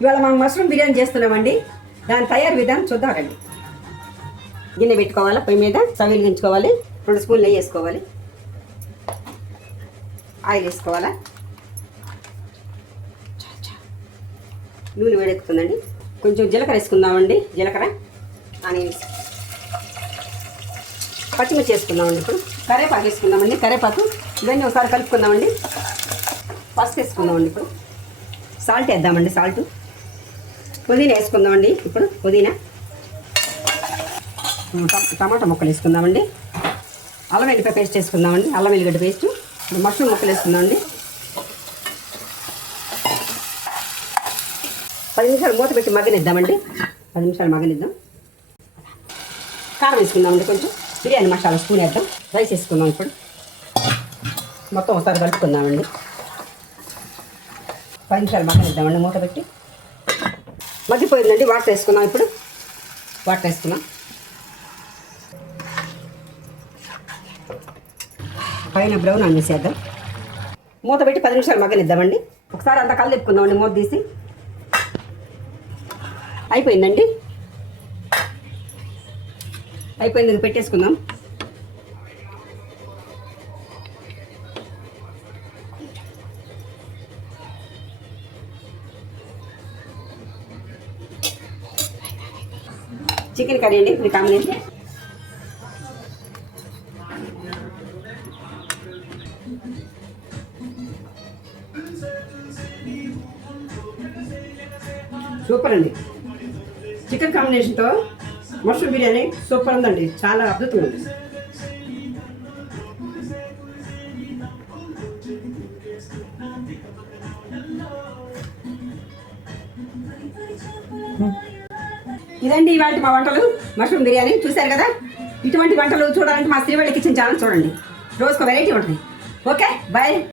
ఇవాళ మనం మష్రూమ్ బిర్యానీ చేస్తున్నామండి. దాని తయారు విధానం చూద్దాం రండి. గిన్నె పెట్టుకోవాలి, పొయ్యి మీద స్టవ్ వెలిగించుకోవాలి, 2 స్పూన్లు నెయ్యి వేసుకోవాలి, ఆయిల్ వేసుకోవాలా, నూనె వేడెక్కుతుందండి. కొంచెం జీలకర్ర వేసుకుందామండి. జీలకర్ర, ఆనియన్స్, పచ్చిమిర్చి వేసుకుందామండి. ఇప్పుడు కరివేపాకు వేసుకుందామండి. కరివేపాకు ఇవన్నీ ఒకసారి కలుపుకుందామండి. పసుపు వేసుకుందామండి. ఇప్పుడు సాల్ట్ వేద్దామండి. సాల్ట్, పుదీనా వేసుకుందామండి. ఇప్పుడు పుదీనా, టమాటా ముక్కలు వేసుకుందామండి. అల్లం వెల్లిపాయ పేస్ట్ వేసుకుందామండి. అల్లం వెల్లిగడ్డ పేస్ట్, మష్రూమ్ ముక్కలు వేసుకుందామండి. 10 నిమిషాలు మూత పెట్టి మగ్గనిద్దామండి. 10 నిమిషాలు మగ్గనిద్దాం. కారం వేసుకుందామండి. కొంచెం బిర్యానీ మసాలా స్పూన్ వేద్దాం. రైస్ వేసుకుందాం. ఇప్పుడు మొత్తం ఒకసారి కలుపుకుందామండి. 10 నిమిషాలు మగ్గనిద్దామండి మూత పెట్టి. మగ్గిపోయిందండి. వాటర్ వేసుకుందాం. ఇప్పుడు వాటర్ వేసుకుందాం. పైన బ్రౌన్ ఆనియన్స్ వేద్దాం. మూత పెట్టి 10 నిమిషాలు మగ్గనిద్దామండి. ఒకసారి అంతా కలుపుకుందామండి. మూత తీసి. అయిపోయిందండి. అయిపోయింది. పెట్టేసుకుందాం. చికెన్ కర్రీ అండి ఇది కాంబినేషన్. సూపర్ అండి. చికెన్ కాంబినేషన్తో మష్రూమ్ బిర్యానీ సూపర్ ఉందండి. చాలా అద్భుతంగా ఉంది. ఇదండి ఇవాళ మా వంటలు. మష్రూమ్ బిర్యానీ చూశారు కదా. ఇటువంటి వంటలు చూడాలంటే మా శ్రీవల్లి కిచెన్ ఛానల్ చూడండి. రోజుకు వెరైటీ ఉంటుంది. Okay, bye.